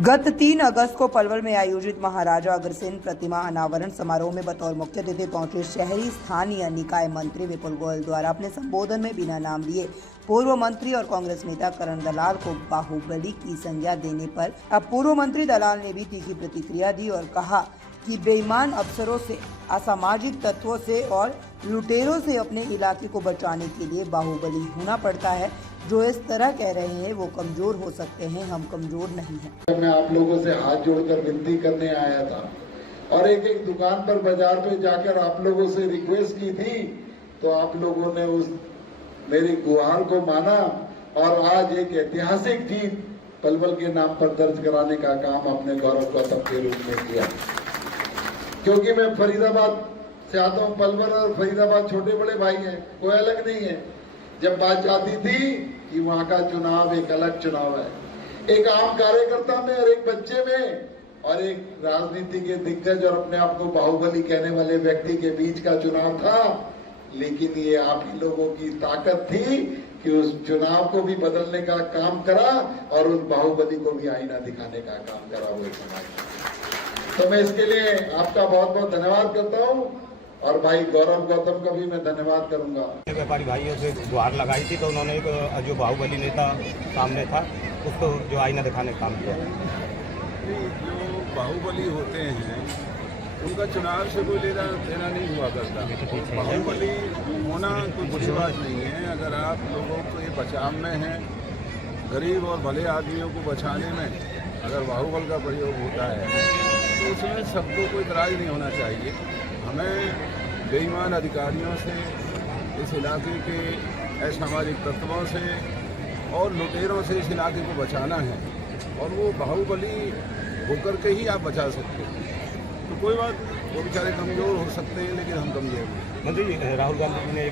गत 3 अगस्त को पलवल में आयोजित महाराजा अग्रसेन प्रतिमा अनावरण समारोह में बतौर मुख्य अतिथि पहुंचे शहरी स्थानीय निकाय मंत्री विपुल गोयल द्वारा अपने संबोधन में बिना नाम लिए पूर्व मंत्री और कांग्रेस नेता करण दलाल को बाहुबली की संज्ञा देने पर अब पूर्व मंत्री दलाल ने भी तीखी प्रतिक्रिया दी और कहा कि बेईमान अफसरों से, असामाजिक तत्वों से और लुटेरों से अपने इलाके को बचाने के लिए बाहुबली होना पड़ता है। जो इस तरह कह रहे हैं वो कमजोर हो सकते हैं, हम कमजोर नहीं हैं। मैं आप लोगों से हाथ जोड़कर विनती करने आया था और एक दुकान पर बाजार पे जाकर आप लोगों से रिक्वेस्ट की थी, तो आप लोगों ने उस मेरी गुहार को माना और आज एक ऐतिहासिक जीत पलवल के नाम पर दर्ज कराने का काम अपने गौरव गौतम के रूप में किया। क्योंकि मैं फरीदाबाद से आता हूँ, पलवल और फरीदाबाद छोटे बड़े भाई हैं, कोई अलग नहीं है। जब बात आती थी कि वहां का चुनाव एक अलग चुनाव है, एक आम कार्यकर्ता में और एक बच्चे में और एक राजनीति के दिग्गज और अपने आप को बाहुबली कहने वाले व्यक्ति के बीच का चुनाव था। लेकिन ये आप ही लोगों की ताकत थी कि उस चुनाव को भी बदलने का काम करा और उस बाहुबली को भी आईना दिखाने का काम करा वो चुनाव। तो मैं इसके लिए आपका बहुत बहुत धन्यवाद करता हूँ और भाई गौरव गौतम का भी मैं धन्यवाद करूंगा। व्यापारी भाइयों से गुहार लगाई थी तो उन्होंने जो बाहुबली नेता सामने था उसको जो आईना दिखाने का काम किया। जो बाहुबली होते हैं उनका चुनाव से कोई लेना देना नहीं हुआ करता। बाहुबली होना कोई बुरी बात नहीं है। अगर आप लोगों के बचाव में हैं, गरीब और भले आदमियों को बचाने में अगर बाहुबल का प्रयोग होता है तो उसमें सबको कोई इतराज नहीं होना चाहिए। हमें बेईमान अधिकारियों से, इस इलाके के असामाजिक तत्वों से और लुटेरों से इस इलाके को बचाना है और वो बाहुबली होकर के ही आप बचा सकते हैं। तो कोई बात, वो बेचारे कमज़ोर हो सकते हैं लेकिन हम कमज़ोर नहीं। मंत्री राहुल गांधी जी ने